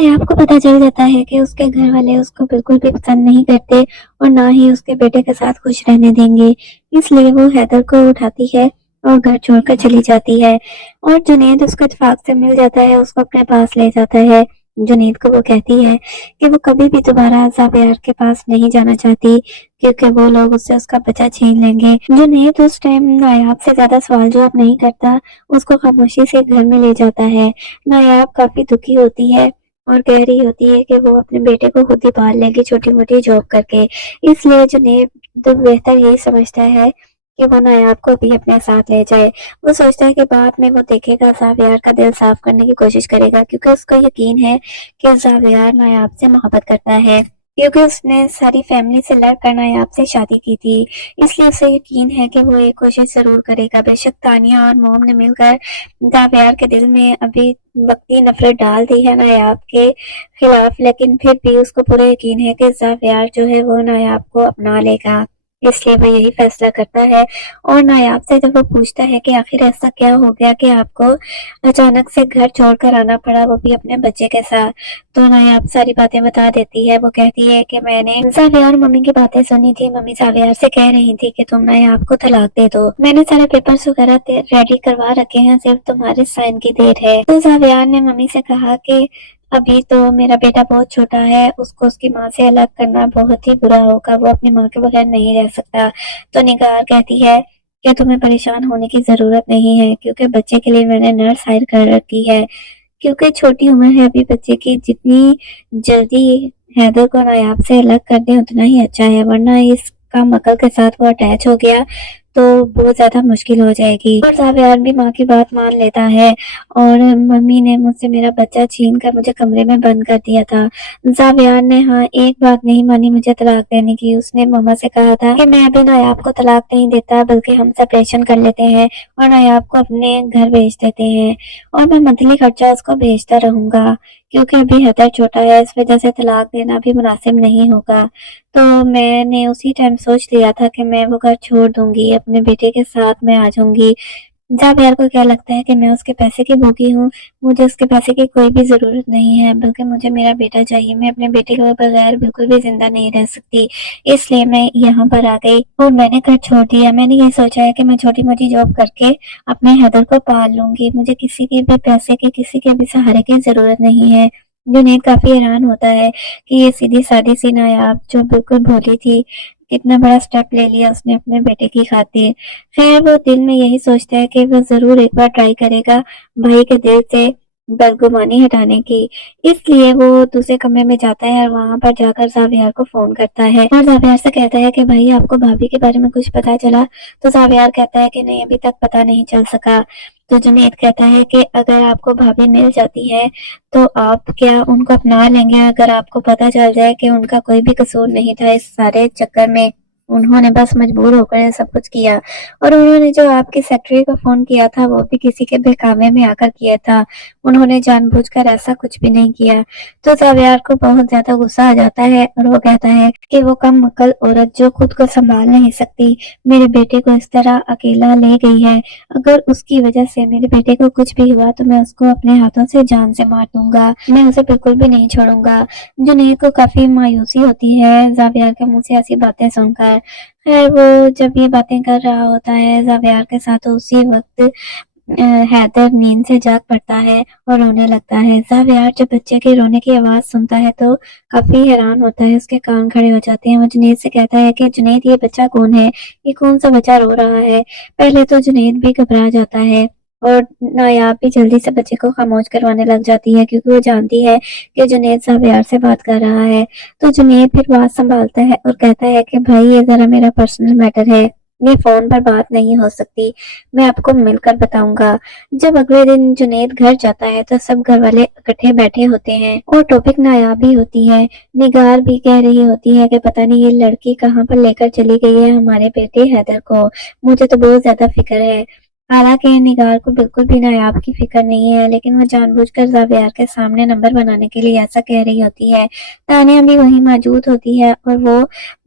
नायाब को पता चल जाता है कि उसके घर वाले उसको बिल्कुल भी पसंद नहीं करते और ना ही उसके बेटे के साथ खुश रहने देंगे। इसलिए वो हैदर को उठाती है और घर छोड़कर चली जाती है। और जुनैद उसको इत्तेफाक से मिल जाता है, उसको अपने पास ले जाता है। जुनैद को वो कहती है कि वो कभी भी दोबारा ज़ावियार के पास नहीं जाना चाहती, क्योंकि वो लोग उससे उसका बच्चा छीन लेंगे। जुनैद उस टाइम नायाब से ज्यादा सवाल जवाब नहीं करता, उसको खामोशी से घर में ले जाता है। नायाब काफी दुखी होती है और कह रही होती है कि वो अपने बेटे को खुद ही पाल लेगी छोटी मोटी जॉब करके। इसलिए जुनैद तो बेहतर यही समझता है कि वो नायाब को भी अपने साथ ले जाए। वो सोचता है कि बाद में वो देखेगा, ज़ावियार का दिल साफ करने की कोशिश करेगा, क्योंकि उसको यकीन है कि ज़ावियार नायाब से मोहब्बत करता है, क्योंकि उसने सारी फैमिली से लड़कर नायाब से शादी की थी। इसलिए उसे यकीन है कि वो एक कोशिश जरूर करेगा। बेशक तानिया और मोम ने मिलकर ज़ावियार के दिल में अभी वक्ती नफरत डाल दी है नायाब के खिलाफ, लेकिन फिर भी उसको पूरा यकीन है कि ज़ावियार जो है वो नायाब को अपना लेगा। इसलिए वो यही फैसला करता है। और नायाब से जब वो पूछता है कि आखिर ऐसा क्या हो गया कि आपको अचानक से घर छोड़कर आना पड़ा, वो भी अपने बच्चे के साथ, तो नायाब सारी बातें बता देती है। वो कहती है कि मैंने ज़ावियार मम्मी की बातें सुनी थी। मम्मी ज़ावियार से कह रही थी कि तुम नायाब को तलाक दे दो। मैंने सारे पेपर्स वगैरह रेडी करवा रखे हैं, सिर्फ तुम्हारे साइन की देर है। तो ज़ावियार ने मम्मी से कहा कि अभी तो मेरा बेटा बहुत छोटा है, उसको उसकी माँ से अलग करना बहुत ही बुरा होगा, वो अपनी माँ के बगैर नहीं रह सकता। तो निगार कहती है कि तुम्हें परेशान होने की जरूरत नहीं है, क्योंकि बच्चे के लिए मैंने नर्स हायर कर रखी है। क्योंकि छोटी उम्र है अभी बच्चे की, जितनी जल्दी हैदर को नायाब से अलग कर दें उतना ही अच्छा है, वरना इसका मकल के साथ वो अटैच हो गया तो बहुत ज्यादा मुश्किल हो जाएगी। और ज़ावियार भी माँ की बात मान लेता है। और मम्मी ने मुझसे मेरा बच्चा छीन कर मुझे कमरे में बंद कर दिया था। ज़ावियार ने हाँ एक बात नहीं मानी मुझे तलाक देने की। उसने मम्मा से कहा था कि मैं अभी नायाब को तलाक नहीं देता, बल्कि हम सेपरेशन कर लेते हैं और नायाब को अपने घर भेज देते हैं, और मैं मंथली खर्चा उसको भेजता रहूंगा, क्योंकि अभी हैदर छोटा है, इस वजह से तलाक देना भी मुनासिब नहीं होगा। तो मैंने उसी टाइम सोच लिया था कि मैं वो घर छोड़ दूंगी, अपने बेटे के साथ मैं आ जाऊंगी। ज़ावियार को क्या लगता है कि मैं उसके पैसे की भूखी हूँ। मुझे उसके पैसे की कोई भी ज़रूरत नहीं है, बल्कि मुझे मेरा बेटा चाहिए। मैं अपने बेटे के बगैर बिल्कुल भी जिंदा नहीं रह सकती। इसलिए मैं यहाँ पर आ गई और मैंने घर छोड़ दिया। मैंने ये सोचा है कि मैं छोटी मोटी जॉब करके अपने हैदर को पाल लूंगी। मुझे किसी के भी पैसे की, किसी के भी सहारे की ज़रूरत नहीं है। जुनैद काफ़ी हैरान होता है कि ये सीधी सादी सी नायाब जो बिल्कुल भोली थी, कितना बड़ा स्टेप ले लिया उसने अपने बेटे की खातिर। खैर वो दिल में यही सोचता है कि वो जरूर एक बार ट्राई करेगा भाई के दिल से बदगुमानी हटाने की। इसलिए वो दूसरे कमरे में जाता है और वहां पर जाकर ज़ावियार को फोन करता है और ज़ावियार से कहता है कि भाई आपको भाभी के बारे में कुछ पता चला? तो ज़ावियार कहता है कि नहीं, अभी तक पता नहीं चल सका। तो जुनैद कहता है कि अगर आपको भाभी मिल जाती है तो आप क्या उनको अपना लेंगे? अगर आपको पता चल जाए कि उनका कोई भी कसूर नहीं था इस सारे चक्कर में, उन्होंने बस मजबूर होकर ये सब कुछ किया, और उन्होंने जो आपकी सेक्रेटरी को फोन किया था वो भी किसी के बहकावे में आकर किया था, उन्होंने जानबूझकर ऐसा कुछ भी नहीं किया। तो ज़ावियार को बहुत ज्यादा गुस्सा आ जाता है और वो कहता है कि वो कम अकल औरत जो खुद को संभाल नहीं सकती मेरे बेटे को इस तरह अकेला ले गई है। अगर उसकी वजह से मेरे बेटे को कुछ भी हुआ तो मैं उसको अपने हाथों से जान से मार दूंगा, मैं उसे बिल्कुल भी नहीं छोड़ूंगा। जुनैद को काफी मायूसी होती है ज़ावियार के मुंह से ऐसी बातें सुनकर। खैर वो जब ये बातें कर रहा होता है ज़ावियार के साथ, तो उसी वक्त हैदर नींद से जाग पड़ता है और रोने लगता है। ज़ावियार जब बच्चे के रोने की आवाज सुनता है तो काफी हैरान होता है, उसके कान खड़े हो जाते हैं। वो जुनैद से कहता है कि जुनैद ये बच्चा कौन है, ये कौन सा बच्चा रो रहा है? पहले तो जुनैद भी घबरा जाता है और नायाब भी जल्दी से बच्चे को खामोश करवाने लग जाती है, क्योंकि वो जानती है कि जुनैद ज़ावियार से बात कर रहा है। तो जुनैद फिर बात संभालता है और कहता है कि भाई ये जरा मेरा पर्सनल मैटर है, ये फोन पर बात नहीं हो सकती, मैं आपको मिलकर बताऊंगा। जब अगले दिन जुनैद घर जाता है तो सब घर वाले इकट्ठे बैठे होते हैं और टॉपिक नायाबी होती है। निगार भी कह रही होती है कि पता नहीं ये लड़की कहाँ पर लेकर चली गई है हमारे बेटे हैदर को, मुझे तो बहुत ज्यादा फिक्र है। हालांकि निगार को बिल्कुल भी नायाब की फिक्र नहीं है, लेकिन वो जानबूझकर ज़ावियार के सामने नंबर बनाने के लिए ऐसा कह रही होती है। तानिया भी वहीं मौजूद होती है और वो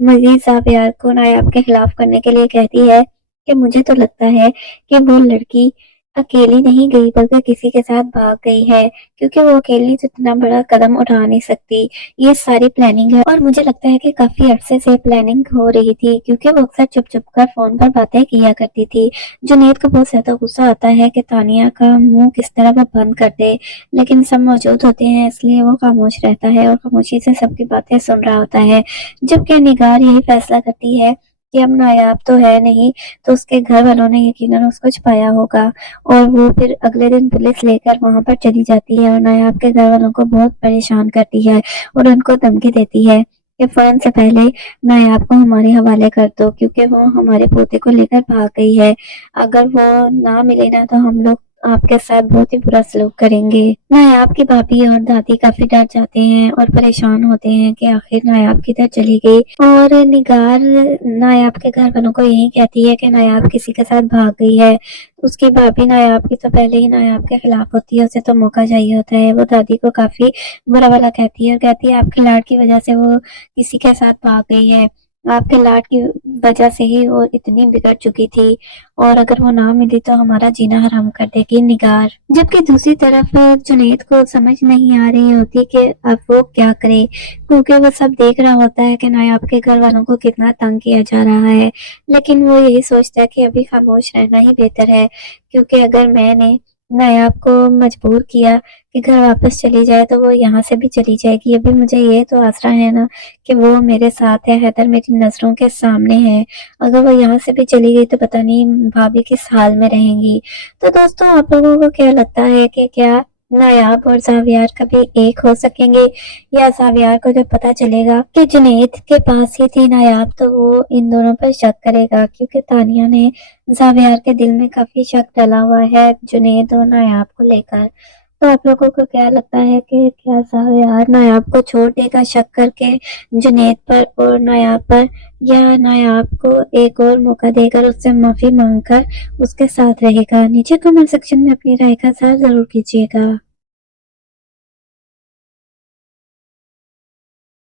मजीद ज़ावियार को नायाब के खिलाफ करने के लिए कहती है कि मुझे तो लगता है कि वो लड़की اکیلی نہیں گئی بلکہ کسی کے ساتھ بھاگ گئی ہے، کیونکہ وہ اکیلی تو اتنا بڑا قدم اٹھا نہیں سکتی۔ یہ ساری پلاننگ ہے، اور مجھے لگتا ہے کہ کافی عرصے سے پلاننگ ہو رہی تھی، کیونکہ وہ اکثر چپ چپ کر فون پر باتیں کیا کرتی تھی۔ جنید کو بہت زیادہ غصہ آتا ہے کہ تانیہ کا منہ کس طرح وہ بند کر دے، لیکن سب موجود ہوتے ہیں اس لیے وہ خاموش رہتا ہے اور خاموشی سے سب کی باتیں سن رہا ہوتا ہے۔ جبکہ نگار یہی فیصلہ کرتی ہے کہ اب نایاب تو ہے نہیں، تو اس کے گھر والوں نے یقیناً اس کو چھپایا ہوگا، اور وہ پھر اگلے دن پولیس لے کر وہاں پر چلی جاتی ہے اور نایاب کے گھر والوں کو بہت پریشان کرتی ہے اور ان کو دھمکی دیتی ہے کہ فوراً سے پہلے نایاب کو ہمارے حوالے کر دو، کیونکہ وہ ہمارے پوتے کو لے کر بھاگ گئی ہے۔ اگر وہ نہ ملے نا تو ہم لوگ آپ کے ساتھ بہت ہی برا سلوک کریں گے۔ نایاب کی بھابھی اور دادی کافی ڈر جاتے ہیں اور پریشان ہوتے ہیں کہ آخر نایاب کدھر چلی گئی، اور نگار نایاب کے گھر والوں کو یہی کہتی ہے کہ نایاب کسی کے ساتھ بھاگ گئی ہے۔ اس کی بھابھی نایاب کی تو پہلے ہی نایاب کے خلاف ہوتی ہے، اسے تو موقع چاہیے ہوتا ہے۔ وہ دادی کو کافی برا بھلا کہتی ہے اور کہتی ہے آپ کے لاڈ کی وجہ سے وہ کسی کے ساتھ بھاگ گئی ہے، آپ کے لاڈ کی وجہ سے ہی وہ اتنی بگڑ چکی تھی، اور اگر وہ نہ ملی تو ہمارا جینا حرام کر دے گی نگار۔ جبکہ دوسری طرف جنید کو سمجھ نہیں آ رہی ہوتی کہ اب وہ کیا کرے، کیونکہ وہ سب دیکھ رہا ہوتا ہے کہ نایاب کے گھر والوں کو کتنا تنگ کیا جا رہا ہے، لیکن وہ یہی سوچتا ہے کہ ابھی خاموش رہنا ہی بہتر ہے، کیونکہ اگر میں نے نایاب کو مجبور کیا کہ گھر واپس چلی جائے تو وہ یہاں سے بھی چلی جائے گی۔ ابھی مجھے یہ تو آسرا ہے نا کہ وہ میرے ساتھ ہے، حیدر میری نظروں کے سامنے ہے، اگر وہ یہاں سے بھی چلی گئی تو پتہ نہیں بھابھی کس حال میں رہیں گی۔ تو دوستوں، آپ لوگوں کو کیا لگتا ہے کہ کیا نایاب اور زاویار کبھی ایک ہو سکیں گے، یا زاویار کو جب پتا چلے گا کہ جنید کے پاس ہی تھی نایاب تو وہ ان دونوں پر شک کرے گا، کیونکہ تانیہ نے زاویار کے دل میں کافی شک ڈالا ہوا ہے جنید اور نایاب کو لے کر۔ تو آپ لوگوں کو کیا لگتا ہے کہ کیا زاویار نایاب کو چھوڑ دے گا شک کر کے جنید پر اور نایاب پر، یا نایاب کو ایک اور موقع دے کر اس سے معافی مانگ کر اس کے ساتھ رہے گا؟ نیچے کمنٹ سیکشن میں اپنی رائے کا اظہار ضرور کیجیے گا۔